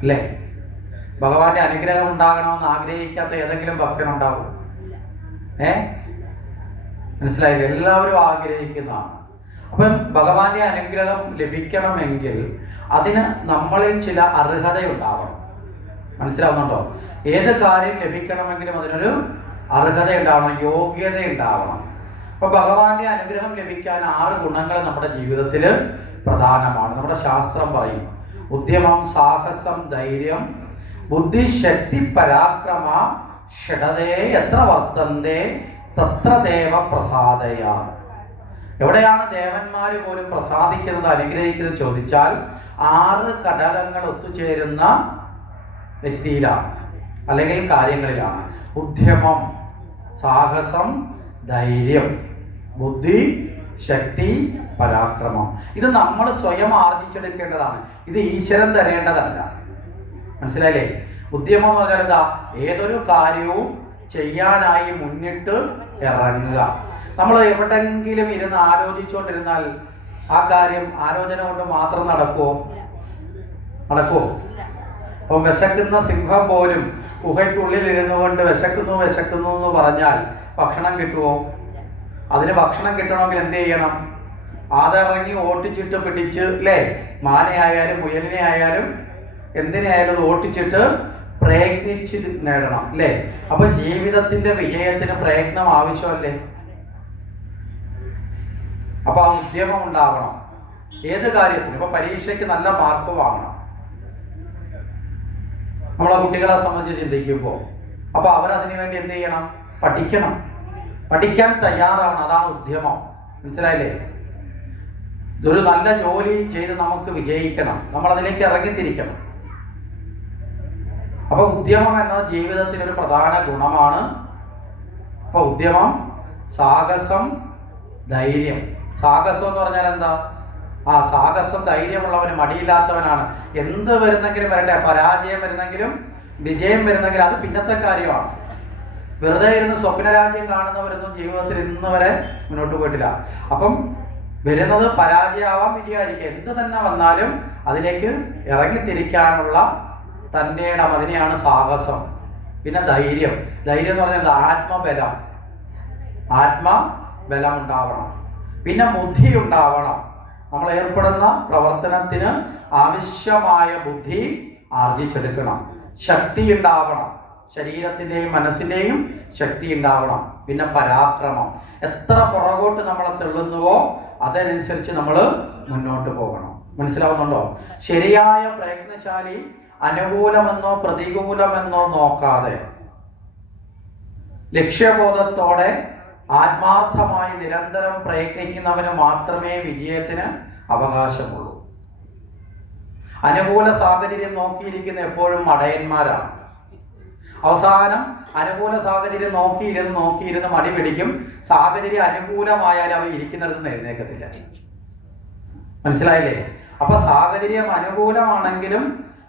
അല്ലേ? ഭഗവാന്റെ അനുഗ്രഹം ഉണ്ടാകണമെന്ന് ആഗ്രഹിക്കാത്ത ഏതെങ്കിലും ഭക്തനുണ്ടാകും? മനസ്സിലായില്ല? എല്ലാവരും ആഗ്രഹിക്കുന്നതാണ്. അപ്പം ഭഗവാന്റെ അനുഗ്രഹം ലഭിക്കണമെങ്കിൽ അതിന് നമ്മളിൽ ചില അർഹതയുണ്ടാവണം. മനസ്സിലാവുന്നുണ്ടോ? ഏത് കാര്യം ലഭിക്കണമെങ്കിലും അതിനൊരു അർഹത ഉണ്ടാവണം, യോഗ്യത ഉണ്ടാവണം. അപ്പൊ ഭഗവാന്റെ അനുഗ്രഹം ലഭിക്കാൻ 6 ഗുണങ്ങൾ നമ്മുടെ ജീവിതത്തിൽ പ്രധാനമാണ്. നമ്മുടെ ശാസ്ത്രം പറയും, ഉദ്യമം, സാഹസം, ധൈര്യം, ബുദ്ധിശക്തി, പരാക്രമ, ഷഡതേ എത്ര വർത്തന്തേ തത്ര ദേവ പ്രസാദയ. എവിടെയാണ് ദേവന്മാര് പോലും പ്രസാദിക്കുന്നത്, അനുഗ്രഹിക്കുന്നത് ചോദിച്ചാൽ 6 ഘടകങ്ങൾ ഒത്തുചേരുന്ന വ്യക്തിയിലാണ് അല്ലെങ്കിൽ കാര്യങ്ങളിലാണ്. ഉദ്യമം, സാഹസം, ധൈര്യം, ബുദ്ധി, ശക്തി, പരാക്രമം. ഇത് നമ്മൾ സ്വയം ആർജിച്ചെടുക്കേണ്ടതാണ്. ഇത് ഈശ്വരൻ തരേണ്ടതല്ല. മനസ്സിലായില്ലേ? ഉദ്യമം എന്ന് പറഞ്ഞാൽ എന്താ? ഏതൊരു കാര്യവും ചെയ്യാനായി മുന്നിട്ട് ഇറങ്ങുക. നമ്മൾ എവിടെങ്കിലും ഇരുന്ന് ആലോചിച്ചുകൊണ്ടിരുന്നാൽ ആ കാര്യം ആലോചന കൊണ്ട് മാത്രം നടക്കുമോ? അപ്പം വിശക്കുന്ന സിംഹം പോലും ഗുഹയ്ക്കുള്ളിൽ ഇരുന്നു കൊണ്ട് വിശക്കുന്നു എന്ന് പറഞ്ഞാൽ ഭക്ഷണം കിട്ടുമോ? അതിന് ഭക്ഷണം കിട്ടണമെങ്കിൽ എന്ത് ചെയ്യണം? അതിറങ്ങി ഓട്ടിച്ചിട്ട് പിടിച്ച്, അല്ലേ? മാനയായാലും മുയലിനെ ആയാലും എന്തിനായാലും ഓട്ടിച്ചിട്ട് പ്രയത്നിച്ച് നേടണം, അല്ലേ? അപ്പൊ ജീവിതത്തിന്റെ വിജയത്തിന് പ്രയത്നം ആവശ്യമല്ലേ? അപ്പൊ ആ ഉദ്യമം ഉണ്ടാവണം. ഏത് കാര്യത്തിനും. ഇപ്പൊ പരീക്ഷയ്ക്ക് നല്ല മാർക്ക് വാങ്ങണം. നമ്മളെ കുട്ടികളെ സംബന്ധിച്ച് ചിന്തിക്കുമ്പോൾ അപ്പൊ അവരതിനു വേണ്ടി എന്ത് ചെയ്യണം? പഠിക്കാൻ തയ്യാറാവണം. അതാണ് ഉദ്യമം. മനസ്സിലായില്ലേ? ഇതൊരു നല്ല ജോലി ചെയ്ത് നമുക്ക് വിജയിക്കണം, നമ്മൾ അതിലേക്ക് ഇറങ്ങിത്തിരിക്കണം. അപ്പൊ ഉദ്യമം എന്നത് ജീവിതത്തിനൊരു പ്രധാന ഗുണമാണ്. അപ്പൊ ഉദ്യമം, സാഹസം, ധൈര്യം. സാഹസം എന്ന് പറഞ്ഞാൽ എന്താ? സാഹസം, ധൈര്യമുള്ളവന്, മടിയില്ലാത്തവനാണ്. എന്ത് വരുന്നെങ്കിലും വരട്ടെ, പരാജയം വരുന്നെങ്കിലും വിജയം വരുന്നെങ്കിലും അത് പിന്നത്തെ കാര്യമാണ്. വെറുതെ ഇരുന്ന് സ്വപ്നരാജ്യം കാണുന്നവരൊന്നും ജീവിതത്തിൽ ഇന്ന് വരെ മുന്നോട്ട് പോയിട്ടില്ല. അപ്പം വരുന്നത് പരാജയമാവാം, വിജയമായിരിക്കും. എന്ത് തന്നെ വന്നാലും അതിലേക്ക് ഇറങ്ങിത്തിരിക്കാനുള്ള തൻ്റെ ഇടം, അതിനെയാണ് സാഹസം. പിന്നെ ധൈര്യം എന്ന് പറഞ്ഞാൽ ആത്മബലം ഉണ്ടാവണം. പിന്നെ ബുദ്ധി ഉണ്ടാവണം. നമ്മൾ ഏർപ്പെടുന്ന പ്രവർത്തനത്തിന് ആവശ്യമായ ബുദ്ധി ആർജിച്ചെടുക്കണം. ശക്തി ഉണ്ടാവണം, ശരീരത്തിൻ്റെയും മനസ്സിൻ്റെയും ശക്തി ഉണ്ടാവണം. പിന്നെ പരാക്രമം. എത്ര പുറകോട്ട് നമ്മളെ തെള്ളുന്നുവോ അതനുസരിച്ച് നമ്മൾ മുന്നോട്ട് പോകണം. മനസ്സിലാവുന്നുണ്ടോ? ശരിയായ പ്രയത്നശാലി അനുകൂലമെന്നോ പ്രതികൂലമെന്നോ നോക്കാതെ ലക്ഷ്യബോധത്തോടെ ആത്മാർത്ഥമായി നിരന്തരം പ്രയത്നിക്കുന്നവന് മാത്രമേ വിജയത്തിന് അവകാശമുള്ളൂ. അനുകൂല സാഹചര്യം നോക്കിയിരിക്കുന്ന എപ്പോഴും മടയന്മാരാണ്. അവസാനം അനുകൂല സാഹചര്യം നോക്കിയിരുന്ന് മടി പിടിക്കും. സാഹചര്യം അനുകൂലമായാൽ അവ ഇരിക്കുന്നിടത്തുനിന്ന് എഴുന്നേക്കത്തില്ല. മനസ്സിലായില്ലേ? അപ്പൊ സാഹചര്യം അനുകൂലമാണെങ്കിലും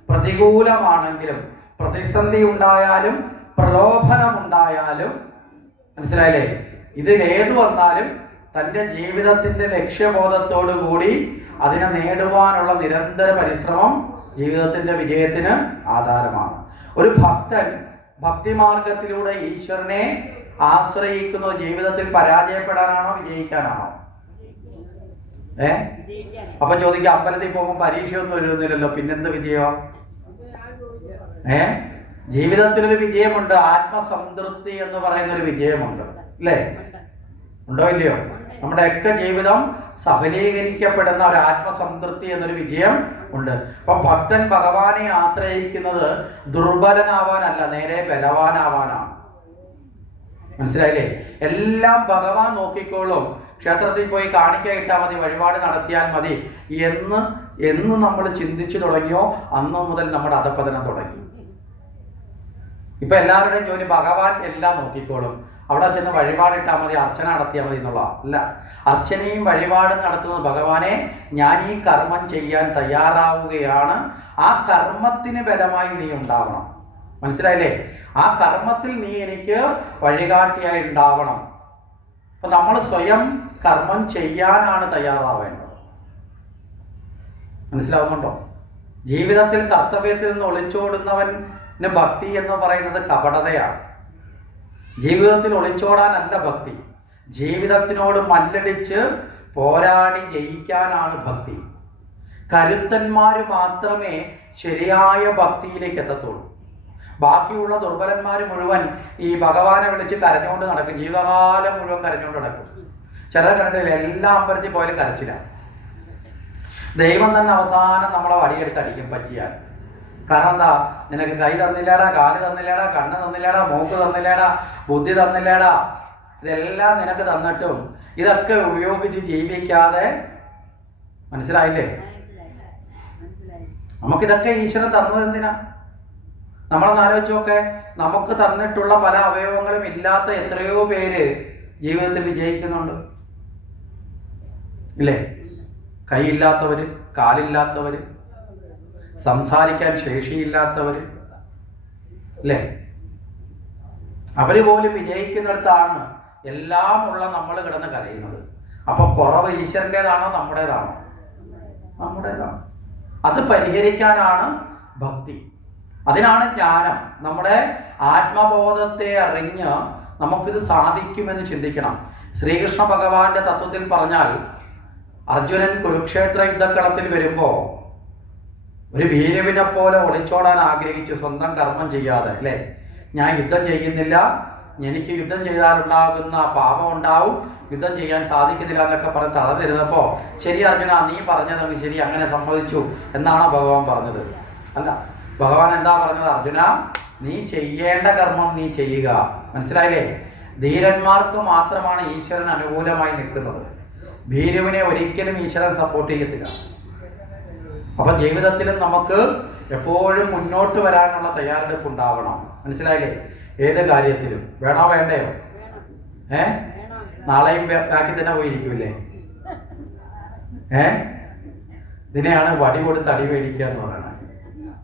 പ്രതികൂലമാണെങ്കിലും, പ്രതിസന്ധി ഉണ്ടായാലും പ്രലോഭനം ഉണ്ടായാലും, മനസ്സിലായില്ലേ, ഇതിലേത് വന്നാലും തൻ്റെ ജീവിതത്തിന്റെ ലക്ഷ്യബോധത്തോടു കൂടി അതിനെ നേടുവാനുള്ള നിരന്തര പരിശ്രമം ജീവിതത്തിന്റെ വിജയത്തിന് ആധാരമാണ്. ഒരു ഭക്തൻ ഭക്തിമാർഗത്തിലൂടെ ഈശ്വരനെ ആശ്രയിക്കുന്നത് ജീവിതത്തിൽ പരാജയപ്പെടാനാണോ വിജയിക്കാനാണോ? അപ്പൊ ചോദിക്കുക, അമ്പലത്തിൽ പോകുമ്പോൾ പരീക്ഷയൊന്നും എഴുതുന്നില്ലല്ലോ, പിന്നെന്ത് വിജയം? ജീവിതത്തിലൊരു വിജയമുണ്ട്, ആത്മസംതൃപ്തി എന്ന് പറയുന്ന ഒരു വിജയമുണ്ട്, അല്ലേ? ഉണ്ടോ ഇല്ലയോ? നമ്മുടെയൊക്കെ ജീവിതം സഫലീകരിക്കപ്പെടുന്ന ഒരു ആത്മസംതൃപ്തി എന്നൊരു വിജയം ഉണ്ട്. അപ്പൊ ഭക്തൻ ഭഗവാനെ ആശ്രയിക്കുന്നത് ദുർബലനാവാനല്ല, നേരെ ബലവാനാവാനാണ്. മനസ്സിലായില്ലേ? എല്ലാം ഭഗവാൻ നോക്കിക്കോളും, ക്ഷേത്രത്തിൽ പോയി കാണിക്ക ഇട്ടാൽ മതി, വഴിപാട് നടത്തിയാൽ മതി എന്ന് നമ്മൾ ചിന്തിച്ചു തുടങ്ങിയോ അന്ന് മുതൽ നമ്മുടെ അധപ്പതനം തുടങ്ങി. ഇപ്പൊ എല്ലാവരുടെയും ജോലി ഭഗവാൻ എല്ലാം നോക്കിക്കോളും, അവിടെ ചെന്ന് വഴിപാടിട്ടാൽ മതി, അർച്ചന നടത്തിയാൽ മതി എന്നുള്ള അല്ല. അർച്ചനയും വഴിപാടും നടത്തുന്നത് ഭഗവാനെ, ഞാൻ ഈ കർമ്മം ചെയ്യാൻ തയ്യാറാവുകയാണ്, ആ കർമ്മത്തിന് ബലമായി നീ ഉണ്ടാവണം. മനസ്സിലായില്ലേ? ആ കർമ്മത്തിൽ നീ എനിക്ക് വഴികാട്ടിയായി ഉണ്ടാവണം. അപ്പൊ നമ്മൾ സ്വയം കർമ്മം ചെയ്യാനാണ് തയ്യാറാവേണ്ടത്. മനസ്സിലാവുന്നുണ്ടോ? ജീവിതത്തിൽ കർത്തവ്യത്തിൽ നിന്ന് ഒളിച്ചോടുന്നവന് ഭക്തി എന്ന് പറയുന്നത് കപടതയാണ്. ജീവിതത്തിൽ ഒളിച്ചോടാനല്ല ഭക്തി, ജീവിതത്തിനോട് മല്ലടിച്ച് പോരാടി ജയിക്കാനാണ് ഭക്തി. കരുത്തന്മാർ മാത്രമേ ശരിയായ ഭക്തിയിലേക്ക് എത്തത്തുള്ളൂ. ബാക്കിയുള്ള ദുർബലന്മാർ മുഴുവൻ ഈ ഭഗവാനെ വിളിച്ച് കരഞ്ഞുകൊണ്ട് നടക്കും, ജീവിതകാലം മുഴുവൻ കരഞ്ഞുകൊണ്ട് നടക്കും. ചില കണ്ടില്ല, എല്ലാ അമ്പലത്തിൽ പോയാലും കരച്ചിലാണ്. ദൈവം തന്നെ അവസാനം നമ്മളെ വടിയെടുത്ത് അടിക്കും പറ്റിയാൽ. കാരണം എന്താ? നിനക്ക് കൈ തന്നില്ലേടാ, കാല് തന്നില്ലേടാ, കണ്ണ് തന്നില്ലേടാ, മൂക്ക് തന്നില്ലേടാ, ബുദ്ധി തന്നില്ലേടാ, ഇതെല്ലാം നിനക്ക് തന്നിട്ടും ഇതൊക്കെ ഉപയോഗിച്ച് ജീവിക്കാതെ, മനസ്സിലായില്ലേ? നമുക്കിതൊക്കെ ഈശ്വരൻ തന്നത് എന്തിനാ? നമ്മളൊന്ന് ആലോചിച്ച് നോക്കെ. നമുക്ക് തന്നിട്ടുള്ള പല അവയവങ്ങളും ഇല്ലാത്ത എത്രയോ പേര് ജീവിതത്തിൽ വിജയിക്കുന്നുണ്ട്, ഇല്ലേ? കൈയില്ലാത്തവര്, കാലില്ലാത്തവര്, സംസാരിക്കാൻ ശേഷിയില്ലാത്തവര്, അല്ലേ? അവര് പോലും വിജയിക്കുന്നിടത്താണ് എല്ലാം ഉള്ള നമ്മൾ കിടന്ന് കരയുന്നത്. അപ്പൊ കുറവ് ഈശ്വരൻ്റെതാണോ നമ്മുടേതാണോ? നമ്മുടേതാണ്. അത് പരിഹരിക്കാനാണ് ഭക്തി, അതിനാണ് ജ്ഞാനം. നമ്മുടെ ആത്മബോധത്തെ അറിഞ്ഞ് നമുക്കിത് സാധിക്കുമെന്ന് ചിന്തിക്കണം. ശ്രീകൃഷ്ണ ഭഗവാന്റെ തത്വത്തിൽ പറഞ്ഞാൽ, അർജുനൻ കുരുക്ഷേത്ര യുദ്ധക്കളത്തിൽ വരുമ്പോൾ ഒരു ഭീരുവിനെ പോലെ ഒളിച്ചോടാൻ ആഗ്രഹിച്ചു, സ്വന്തം കർമ്മം ചെയ്യാതെ, അല്ലേ? ഞാൻ യുദ്ധം ചെയ്യുന്നില്ല, എനിക്ക് യുദ്ധം ചെയ്താലുണ്ടാകുന്ന പാപം ഉണ്ടാവും, യുദ്ധം ചെയ്യാൻ സാധിക്കുന്നില്ല എന്നൊക്കെ പറഞ്ഞ് തളർന്നിരുന്നപ്പോൾ, ശരി അർജുന, നീ പറഞ്ഞത് ശരി, അങ്ങനെ സമ്മതിച്ചു എന്നാണോ ഭഗവാൻ പറഞ്ഞത്? അല്ല. ഭഗവാൻ എന്താ പറഞ്ഞത്? അർജുന, നീ ചെയ്യേണ്ട കർമ്മം നീ ചെയ്യുക. മനസ്സിലായില്ലേ? ധീരന്മാർക്ക് മാത്രമാണ് ഈശ്വരൻ അനുകൂലമായി നിൽക്കുന്നത്. ഭീരുവിനെ ഒരിക്കലും ഈശ്വരൻ സപ്പോർട്ട് ചെയ്യത്തില്ല. അപ്പൊ ജീവിതത്തിലും നമുക്ക് എപ്പോഴും മുന്നോട്ട് വരാനുള്ള തയ്യാറെടുപ്പ് ഉണ്ടാവണം. മനസ്സിലായില്ലേ? ഏത് കാര്യത്തിലും. വേണോ വേണ്ടയോ? നാളെയും ബാക്കി തന്നെ പോയിരിക്കൂല്ലേ? ഇതിനെയാണ് വടി കൊടുത്ത് അടി മേടിക്കുക എന്ന് പറയുന്നത്.